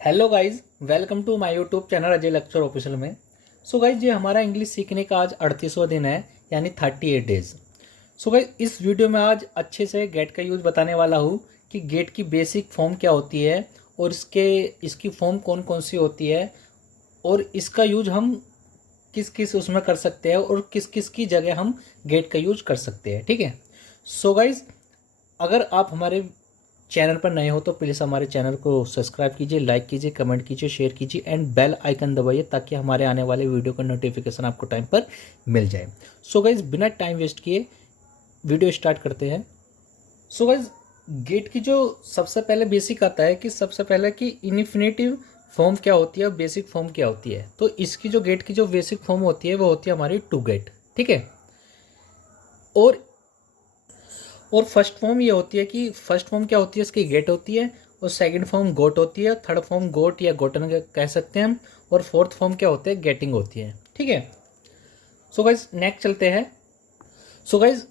Hello guys, welcome to my YouTube channel Ajay lecture official में। So guys, ये हमारा English सीखने का आज 38वां दिन है, यानी 38 डेज। सो गाइज, इस वीडियो में आज अच्छे से गेट का यूज़ बताने वाला हूँ कि गेट की बेसिक फॉर्म क्या होती है और इसकी फॉर्म कौन कौन सी होती है और इसका यूज हम किस किस उसमें कर सकते हैं और किस किस की जगह हम गेट का यूज कर सकते हैं। ठीक है। सो गाइज, अगर आप हमारे चैनल पर नए हो तो प्लीज़ हमारे चैनल को सब्सक्राइब कीजिए, लाइक कीजिए, कमेंट कीजिए, शेयर कीजिए एंड बेल आइकन दबाइए ताकि हमारे आने वाले वीडियो का नोटिफिकेशन आपको टाइम पर मिल जाए। सो गाइज, बिना टाइम वेस्ट किए वीडियो स्टार्ट करते हैं। सो गाइज, गेट की जो सबसे पहले बेसिक आता है कि सबसे पहले कि इन्फिनेटिव फॉर्म क्या होती है और बेसिक फॉर्म क्या होती है। तो इसकी जो गेट की जो बेसिक फॉर्म होती है वो होती है हमारी टू गेट। ठीक है। और फर्स्ट फॉर्म ये होती है कि फर्स्ट फॉर्म क्या होती है, इसकी गेट होती है, और सेकंड फॉर्म गोट होती है, थर्ड फॉर्म गोट या गोटन कह सकते हैं हम, और फोर्थ फॉर्म क्या होते हैं, गेटिंग होती है। ठीक है। सो गाइज, नेक्स्ट चलते हैं। सो गाइज,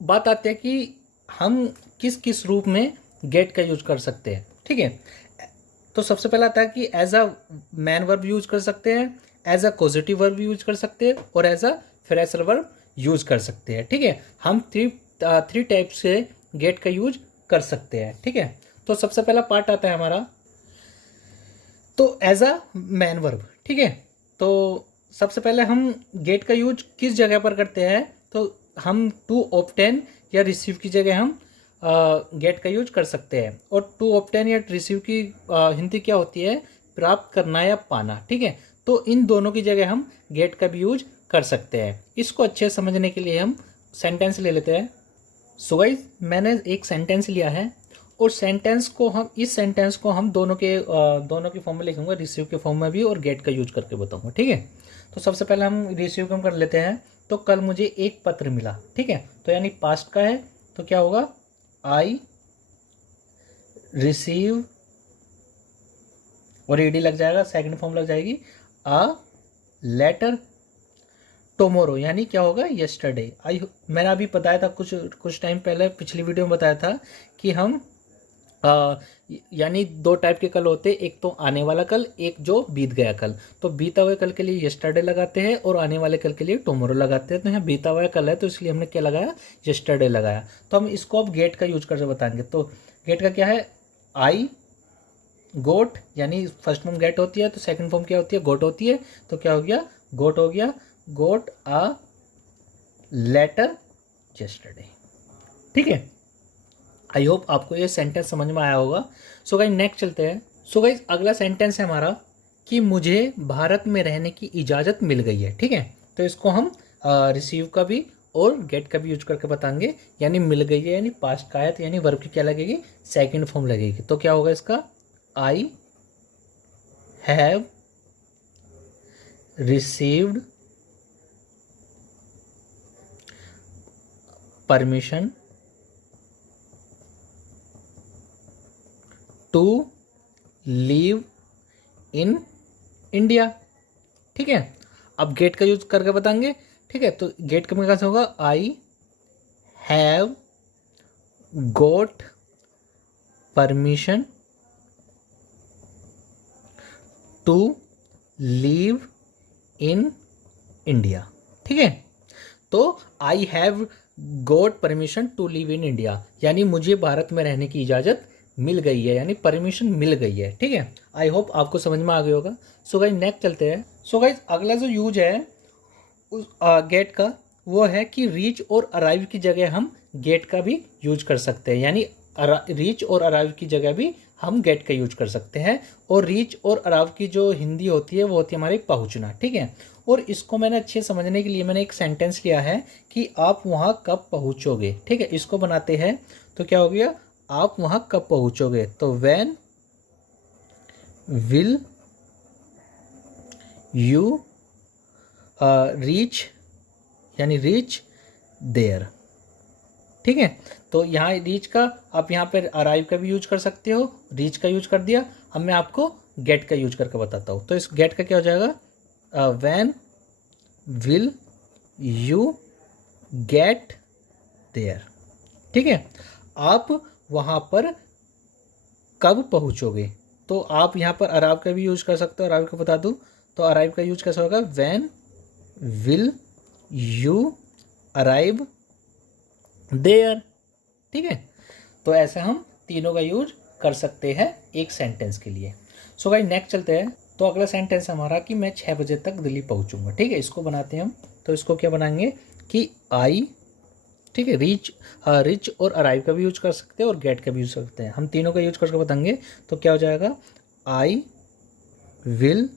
बात आती है कि हम किस किस रूप में गेट का यूज कर सकते हैं। ठीक है। तो सबसे पहला आता है कि as a main verb use कर सकते हैं, as a positive verb use कर सकते हैं और as a phrasal verb use कर सकते हैं। ठीक है। हम थ्री टाइप से गेट का यूज कर सकते हैं। ठीक है। तो सबसे पहला पार्ट आता है हमारा, तो एज अ मैन वर्ब। ठीक है। तो सबसे पहले हम गेट का यूज किस जगह पर करते हैं, तो हम टू ऑब्टेन या रिसीव की जगह हम गेट का यूज कर सकते हैं। और टू ऑब्टेन या रिसीव की हिंदी क्या होती है, प्राप्त करना या पाना। ठीक है। तो इन दोनों की जगह हम गेट का भी यूज कर सकते हैं। इसको अच्छे समझने के लिए हम सेंटेंस ले लेते हैं। सो गाइस, मैंने एक सेंटेंस लिया है और इस सेंटेंस को हम दोनों की फॉर्म में लिखूंगा, रिसीव के फॉर्म में भी और गेट का यूज करके बताऊंगा। ठीक है। तो सबसे पहले हम रिसीव का कर लेते हैं। तो कल मुझे एक पत्र मिला। ठीक है। तो यानी पास्ट का है, तो क्या होगा, आई रिसीव और ईडी लग जाएगा, सेकंड फॉर्म लग जाएगी अ लेटर टुमारो, यानी क्या होगा, यस्टरडे। मैंने अभी बताया था कुछ टाइम पहले, पिछली वीडियो में बताया था कि हम यानी दो टाइप के कल होते हैं, एक तो आने वाला कल, एक जो बीत गया कल। तो बीता हुए कल के लिए यस्टरडे लगाते हैं और आने वाले कल के लिए टुमारो लगाते हैं। तो यहाँ बीता हुआ कल है तो इसलिए हमने क्या लगाया, यस्टरडे लगाया। तो हम इसको अब गेट का यूज करके बताएंगे। तो गेट का क्या है, आई गोट, यानी फर्स्ट फॉर्म गेट होती है तो सेकंड फॉर्म क्या होती है, गोट होती है। तो क्या हो गया, गोट हो गया, गोट अ लेटर यस्टरडे। ठीक है। आई होप आपको ये सेंटेंस समझ में आया होगा। सो गाइस, नेक्स्ट चलते हैं। सो गाइस, अगला सेंटेंस है हमारा कि मुझे भारत में रहने की इजाज़त मिल गई है। ठीक है। तो इसको हम रिसीव का भी और गेट का भी यूज करके बताएंगे। यानी मिल गई है, यानी पास्ट का है, तो यानी वर्ब की क्या लगेगी, सेकंड फॉर्म लगेगी। तो क्या होगा इसका, I have received permission to leave in India. ठीक है। अब गेट का यूज करके बताएंगे। ठीक है। तो गेट का कैसे होगा, I have got permission to leave in India. ठीक है। तो I have got permission to live in India, यानी मुझे भारत में रहने की इजाज़त मिल गई है, यानी परमिशन मिल गई है। ठीक है। आई होप आपको समझ में आ गया होगा। सो गाइस, नेक्स्ट चलते हैं। सो गाइस, अगला जो यूज है उस गेट का, वो है कि रीच और अराइव की जगह हम गेट का भी यूज कर सकते हैं। यानी रीच और अराइव की जगह भी हम गेट का यूज कर सकते हैं। और रीच और अराइव की जो हिंदी होती है वो होती है हमारी पहुंचना। ठीक है। और इसको मैंने अच्छे समझने के लिए मैंने एक सेंटेंस लिया है कि आप वहां कब पहुंचोगे। ठीक है। इसको बनाते हैं तो क्या हो गया, आप वहां कब पहुंचोगे। तो व्हेन विल यू रीच, यानी रीच देयर। ठीक है। तो यहाँ रीच का आप यहाँ पर अराइव का भी यूज कर सकते हो, रीच का यूज कर दिया। अब मैं आपको गेट का यूज करके बताता हूँ। तो इस गेट का क्या हो जाएगा, when will you get there. ठीक है। आप वहाँ पर कब पहुँचोगे। तो आप यहाँ पर अराइव का भी यूज कर सकते हो। अराइव का बता दूँ तो अराइव का यूज कैसे होगा, when will you arrive there. ठीक है, तो ऐसे हम तीनों का यूज कर सकते हैं एक सेंटेंस के लिए। सो गाइस नेक्स्ट चलते हैं। तो अगला सेंटेंस हमारा कि मैं 6 बजे तक दिल्ली पहुंचूंगा। ठीक है, इसको बनाते हैं हम। तो इसको क्या बनाएंगे कि आई, ठीक है, रिच और अराइव का भी यूज कर सकते हैं और गेट का भी यूज कर सकते हैं। हम तीनों का यूज करके बताएंगे। तो क्या हो जाएगा, I will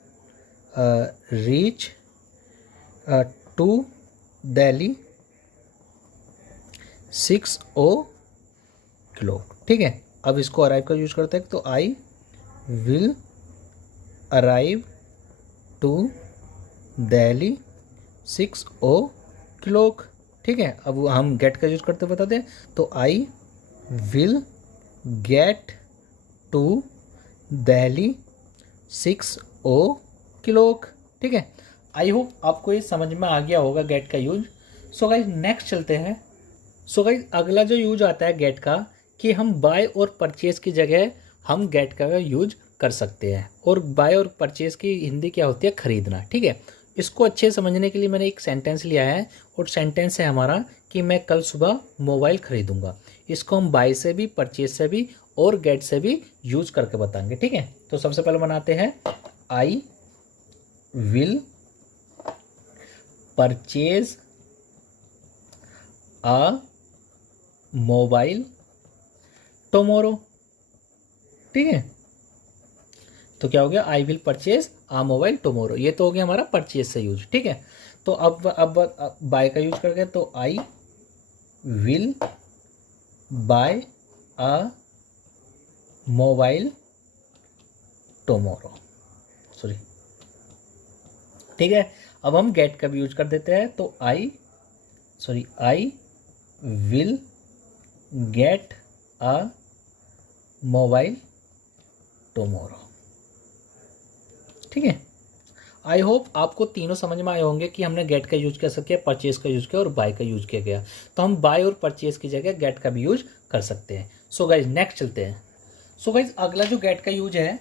reach to Delhi 6 o'clock। ठीक है, अब इसको अराइव का यूज करते हैं। तो I will arrive to Delhi 6 o'clock। ठीक है, अब हम गेट का यूज करते बता दें। तो I will get to Delhi 6 o'clock। ठीक है, आई होप आपको ये समझ में आ गया होगा गेट का यूज। सो गाइस नेक्स्ट चलते हैं। सो गाइस अगला जो यूज आता है गेट का कि हम बाय और परचेज की जगह हम गेट का यूज कर सकते हैं। और बाय और परचेज की हिंदी क्या होती है, खरीदना। ठीक है, इसको अच्छे समझने के लिए मैंने एक सेंटेंस लिया है और सेंटेंस है हमारा कि मैं कल सुबह मोबाइल खरीदूंगा। इसको हम बाय से भी, परचेज से भी और गेट से भी यूज करके बताएंगे। ठीक है, तो सबसे पहले बनाते हैं, I will purchase a mobile tomorrow. ठीक है, तो क्या हो गया, I will purchase a mobile tomorrow. ये तो हो गया हमारा परचेज से यूज। ठीक है, तो अब बाय का यूज करके, तो I will buy a mobile tomorrow, sorry. ठीक है, अब हम गेट का भी यूज कर देते हैं। तो I will get a mobile tomorrow. ठीक है, आई होप आपको तीनों समझ में आए होंगे कि हमने गेट का यूज कैसे किया, परचेज का यूज किया और बाय का यूज किया गया। तो हम बाय और परचेज की जगह गेट का भी यूज कर सकते हैं। सो गाइज नेक्स्ट चलते हैं। सो गाइज अगला जो गेट का यूज है,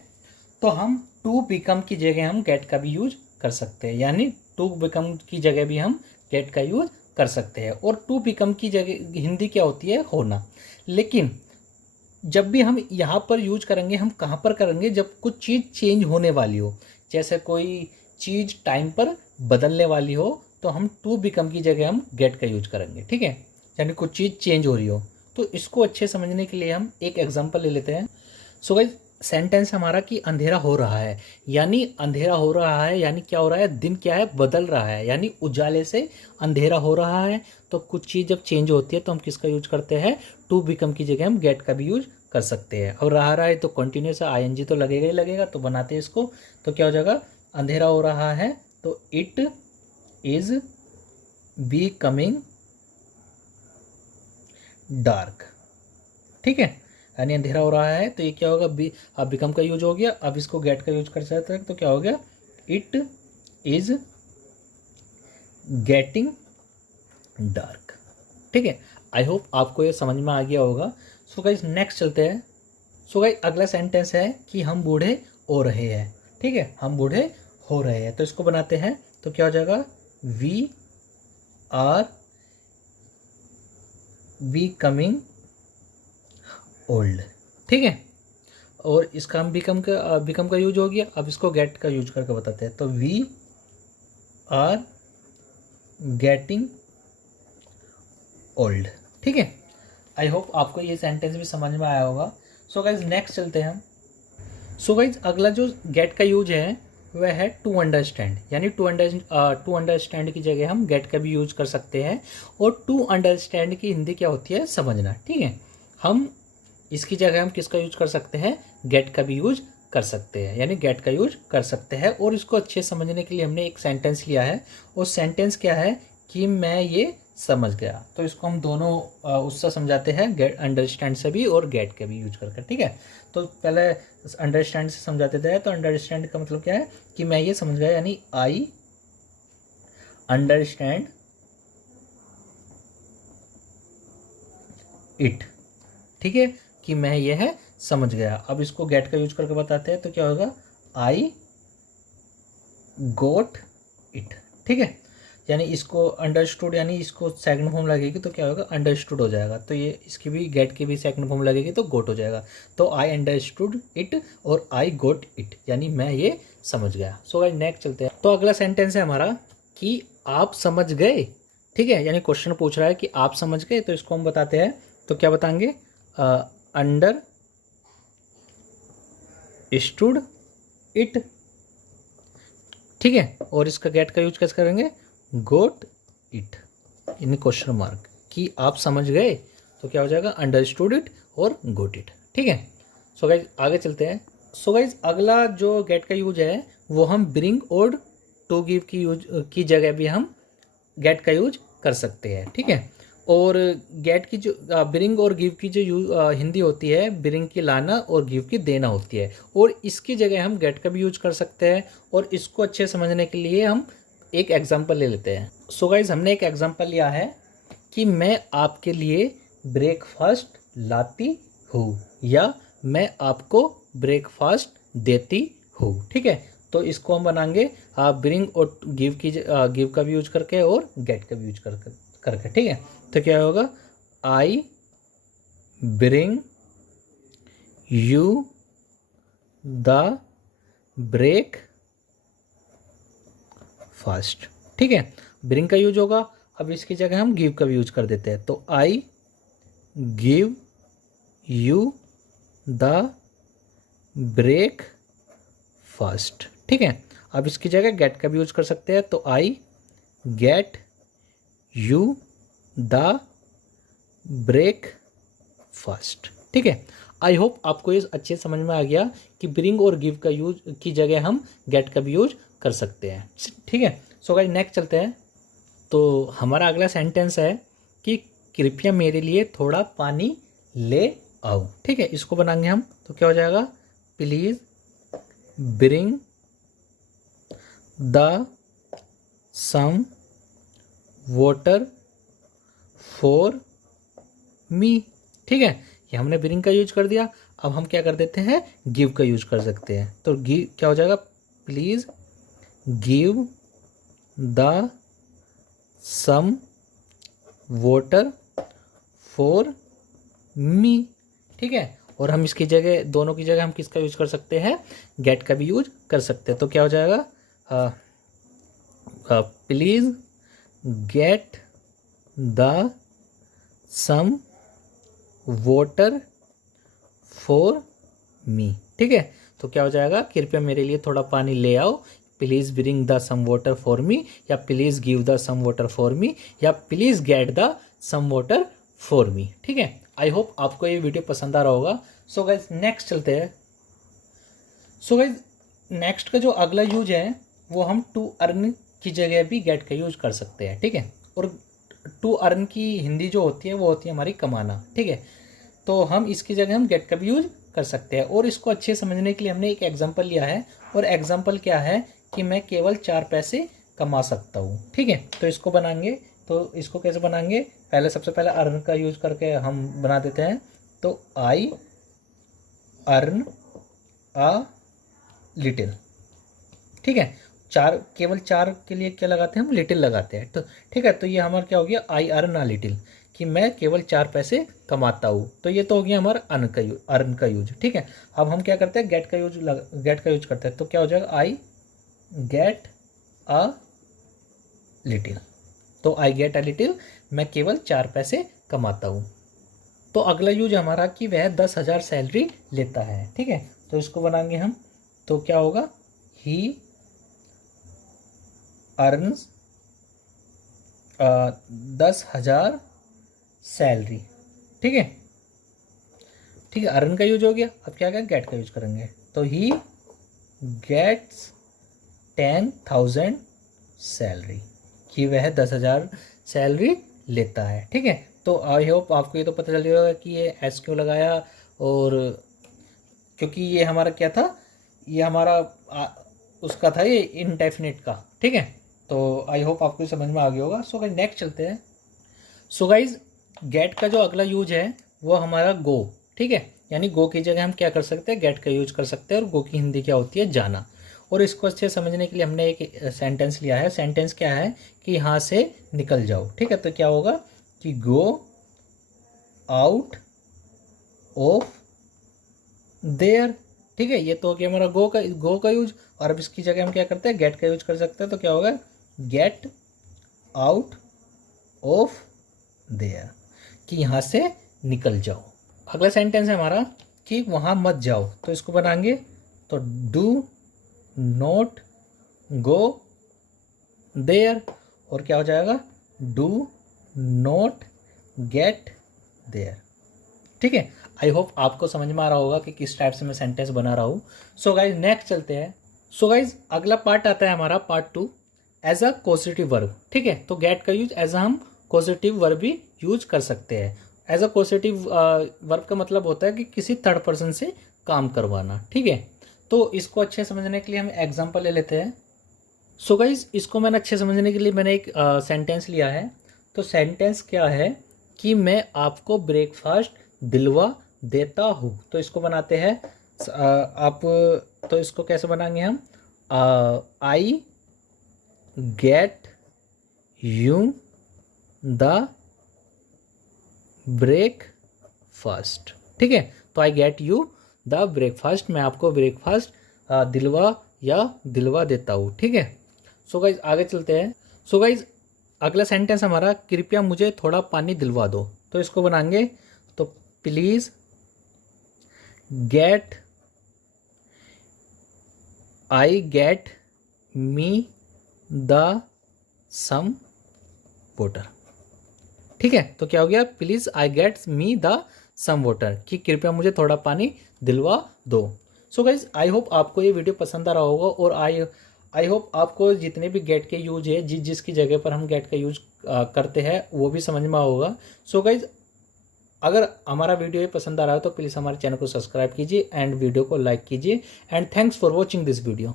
तो हम टू बिकम की जगह हम गेट का भी यूज कर सकते हैं। यानी टू बिकम की जगह भी हम गेट का यूज कर सकते हैं। और टू बिकम की जगह हिंदी क्या होती है, होना। लेकिन जब भी हम यहाँ पर यूज करेंगे, हम कहाँ पर करेंगे, जब कुछ चीज़ चेंज होने वाली हो, जैसे कोई चीज़ टाइम पर बदलने वाली हो, तो हम टू बिकम की जगह हम गेट का यूज करेंगे। ठीक है, यानी कुछ चीज़ चेंज हो रही हो। तो इसको अच्छे समझने के लिए हम एक एग्जांपल ले लेते हैं। सो गाइस सेंटेंस हमारा कि अंधेरा हो रहा है, यानी अंधेरा हो रहा है यानी क्या हो रहा है, दिन क्या है, बदल रहा है, यानी उजाले से अंधेरा हो रहा है। तो कुछ चीज़ जब चेंज होती है तो हम किसका यूज करते हैं, टू बिकम की जगह हम गेट का भी यूज कर सकते हैं। और रहा है तो कंटिन्यूस आईएनजी तो लगेगा ही लगेगा। तो बनाते हैं इसको। तो क्या हो जाएगा, अंधेरा हो रहा है तो इट इज बिकमिंग डार्क। ठीक है, यानी अंधेरा हो रहा है तो ये क्या होगा, अब बिकम का यूज हो गया। अब इसको गेट का यूज कर सकते हैं। तो क्या हो गया, इट इज गेटिंग डार्क। ठीक है, आई होप आपको ये समझ में आ गया होगा। सो गाइस नेक्स्ट चलते हैं। सो गाइस अगला सेंटेंस है कि हम बूढ़े हो रहे हैं। ठीक है, हम बूढ़े हो रहे हैं। तो इसको बनाते हैं। तो क्या हो जाएगा, वी आर बिकमिंग ओल्ड। ठीक है, और इसका हम बिकम का यूज हो गया। अब इसको गेट का यूज करके बताते हैं। तो वी आर गेटिंग ओल्ड। ठीक है, आई होप आपको ये सेंटेंस भी समझ में आया होगा। सो गाइज नेक्स्ट चलते हैं हम। सो गाइज अगला जो गेट का यूज है वह है टू अंडरस्टैंड। यानी टू अंडरस्टैंड की जगह हम गेट का भी यूज कर सकते हैं। और टू अंडरस्टैंड की हिंदी क्या होती है, समझना। ठीक है, हम इसकी जगह हम किसका यूज कर सकते हैं, गेट का भी यूज कर सकते हैं। यानी गेट का यूज कर सकते हैं। और इसको अच्छे समझने के लिए हमने एक सेंटेंस लिया है। और सेंटेंस क्या है कि मैं ये समझ गया। तो इसको हम दोनों उससे समझाते हैं, गेट अंडरस्टैंड से भी और गेट के भी यूज करके। ठीक है, तो पहले अंडरस्टैंड से समझाते थे। तो अंडरस्टैंड का मतलब क्या है कि मैं ये समझ गया, यानी आई अंडरस्टैंड इट। ठीक है, कि मैं यह समझ गया। अब इसको गेट का यूज करके बताते हैं, तो क्या होगा, आई गोट इट। ठीक है, यानी इसको अंडरस्टूड, यानी इसको सेकंड फॉर्म लगेगी तो क्या होगा, अंडरस्टूड हो जाएगा। तो ये इसकी भी, गेट की भी सेकंड फॉर्म लगेगी तो गोट हो जाएगा। तो आई अंडरस्टूड इट और आई गोट इट, यानी मैं ये समझ गया। सो गाइस नेक्स्ट चलते हैं। तो अगला सेंटेंस है हमारा कि आप समझ गए। ठीक है, यानी क्वेश्चन पूछ रहा है कि आप समझ गए, तो इसको हम बताते हैं। तो क्या बताएंगे, अंडर स्टूड इट। ठीक है, और इसका गेट का यूज कैसे करेंगे, गोट इट, यानी क्वेश्चन मार्क, कि आप समझ गए तो क्या हो जाएगा, अंडरस्टूड इट और गोट इट। ठीक है, सो गाइज आगे चलते हैं। सो गाइज अगला जो गेट का यूज है वो हम ब्रिंग और टू गिव की जगह भी हम गेट का यूज कर सकते हैं। ठीक है, और गेट की जो ब्रिंग और गिव की जो हिंदी होती है, ब्रिंग की लाना और गिव की देना होती है, और इसकी जगह हम गेट का भी यूज कर सकते हैं। और इसको अच्छे समझने के लिए हम एक एग्जांपल ले लेते हैं। सो गाइज हमने एक एग्जांपल लिया है कि मैं आपके लिए ब्रेकफास्ट लाती हूँ, या मैं आपको ब्रेकफास्ट देती हूँ। ठीक है, तो इसको हम बनाएंगे ब्रिंग और गिव का भी यूज करके और गेट का भी यूज करके। ठीक है, तो क्या होगा, I bring you the breakfast. ठीक है, ब्रिंग का यूज होगा, अब इसकी जगह हम गिव का भी यूज कर देते हैं। तो I give you the breakfast. ठीक है, अब इसकी जगह गेट का भी यूज कर सकते हैं। तो I get you the breakfast. ठीक है, आई होप आपको ये अच्छे समझ में आ गया कि ब्रिंग और गिव का यूज की जगह हम गेट का भी यूज कर सकते हैं। ठीक है, सो गाइस नेक्स्ट चलते हैं। तो हमारा अगला सेंटेंस है कि कृपया मेरे लिए थोड़ा पानी ले आओ। ठीक है, इसको बनाएंगे हम, तो क्या हो जाएगा, please bring the some water for me. ठीक है, ये हमने ब्रिंग का यूज कर दिया। अब हम क्या कर देते हैं, गिव का यूज कर सकते हैं। तो गिव क्या हो जाएगा, please give the some water for me. ठीक है, और हम इसकी जगह, दोनों की जगह हम किसका यूज कर सकते हैं, गेट का भी यूज कर सकते हैं। तो क्या हो जाएगा, please get the some water for me. ठीक है, तो क्या हो जाएगा, कृपया मेरे लिए थोड़ा पानी ले आओ, please bring the some water for me, या please give the some water for me, या please get the some water for me. ठीक है, आई होप आपको ये वीडियो पसंद आ रहा होगा। सो गाइज नेक्स्ट चलते हैं। सो गाइज नेक्स्ट का जो अगला यूज है वो हम टू अर्न की जगह भी गेट का यूज कर सकते हैं। ठीक है, और टू अर्न की हिंदी जो होती है वो होती है हमारी कमाना। ठीक है, तो हम इसकी जगह हम गेट का भी यूज कर सकते हैं। और इसको अच्छे समझने के लिए हमने एक एग्जांपल लिया है, और एग्जांपल क्या है कि मैं केवल 4 पैसे कमा सकता हूँ। ठीक है, तो इसको बनाएंगे। तो इसको कैसे बनाएंगे, पहले सबसे पहले अर्न का यूज करके हम बना देते हैं। तो आई अर्न अ लिटिल। ठीक है, केवल 4 के लिए क्या लगाते हैं, हम लिटिल लगाते हैं। तो ठीक है, तो ये हमारा क्या हो गया, आई अर्न अ लिटिल, कि मैं केवल 4 पैसे कमाता हूँ। तो ये तो हो गया हमारा अर्न का यूज। ठीक है, अब हम क्या करते हैं, गेट का यूज करते हैं। तो क्या हो जाएगा, आई गेट अ लिटिल। तो आई गेट अ लिटिल, मैं केवल 4 पैसे कमाता हूँ। तो अगला यूज हमारा कि वह 10,000 सैलरी लेता है। ठीक है, तो इसको बनाएंगे हम। तो क्या होगा, ही अर्न्स 10,000 सैलरी। ठीक है, ठीक है, अर्न का यूज हो गया। अब क्या गेट का यूज करेंगे। तो ही गेट्स 10,000 सैलरी, कि वह 10,000 सैलरी लेता है। ठीक है, तो आई होप आपको ये तो पता चल गया होगा कि ये एस क्यों लगाया, और क्योंकि ये हमारा क्या था, ये हमारा उसका था, ये इनडेफिनिट का। ठीक है, तो आई होप आपको समझ में आ गया होगा। सो गाइस नेक्स्ट चलते हैं। सो गाइस गेट का जो अगला यूज है वो हमारा गो। ठीक है, यानी गो की जगह हम क्या कर सकते हैं, गेट का यूज कर सकते हैं। और गो की हिंदी क्या होती है, जाना। और इसको अच्छे समझने के लिए हमने एक सेंटेंस लिया है। सेंटेंस क्या है कि यहाँ से निकल जाओ। ठीक है, तो क्या होगा कि गो आउट ऑफ देयर। ठीक है, ये तो हो गया हमारा गो का यूज। और अब इसकी जगह हम क्या करते हैं, गेट का यूज कर सकते हैं। तो क्या होगा, गेट आउट ऑफ देयर, कि यहाँ से निकल जाओ। अगला सेंटेंस है हमारा कि वहाँ मत जाओ। तो इसको बनाएंगे तो डू नॉट गो देयर। और क्या हो जाएगा, डू नॉट गेट देयर। ठीक है, आई होप आपको समझ में आ रहा होगा कि किस टाइप से मैं सेंटेंस बना रहा हूँ। सो गाइज नेक्स्ट चलते हैं। सो गाइज अगला पार्ट आता है हमारा पार्ट 2, एज अ कोसेटिव वर्ब। ठीक है, तो गेट का यूज एज हम कोसेटिव वर्ब भी यूज कर सकते हैं। एज अ कोसेटिव वर्ब का मतलब होता है कि किसी थर्ड पर्सन से काम करवाना। ठीक है, तो इसको अच्छे समझने के लिए हम एग्जाम्पल ले लेते हैं। सो गाइज इसको मैंने अच्छे समझने के लिए मैंने एक सेंटेंस लिया है। तो सेंटेंस क्या है कि मैं आपको ब्रेकफास्ट दिलवा देता हूँ। तो इसको बनाते हैं आप, तो इसको कैसे बनाएंगे हम, आई गेट यू द ब्रेकफास्ट। ठीक है, तो I get you the breakfast, मैं आपको ब्रेकफास्ट दिलवा देता हूँ। ठीक है, सो गाइज आगे चलते हैं। सो गाइज अगला सेंटेंस हमारा, कृपया मुझे थोड़ा पानी दिलवा दो। तो इसको बनाएंगे तो please get I get me the some water. ठीक है, तो क्या हो गया, please I get me the some water, कि कृपया मुझे थोड़ा पानी दिलवा दो। सो गाइज आई होप आपको ये वीडियो पसंद आ रहा होगा। और आई होप आपको जितने भी गेट के यूज है, जिसकी जगह पर हम गेट का यूज करते हैं, वो भी समझ में होगा। सो गाइज अगर हमारा वीडियो ये पसंद आ रहा है तो प्लीज़ हमारे चैनल को सब्सक्राइब कीजिए एंड वीडियो को लाइक कीजिए। And thanks for watching this video.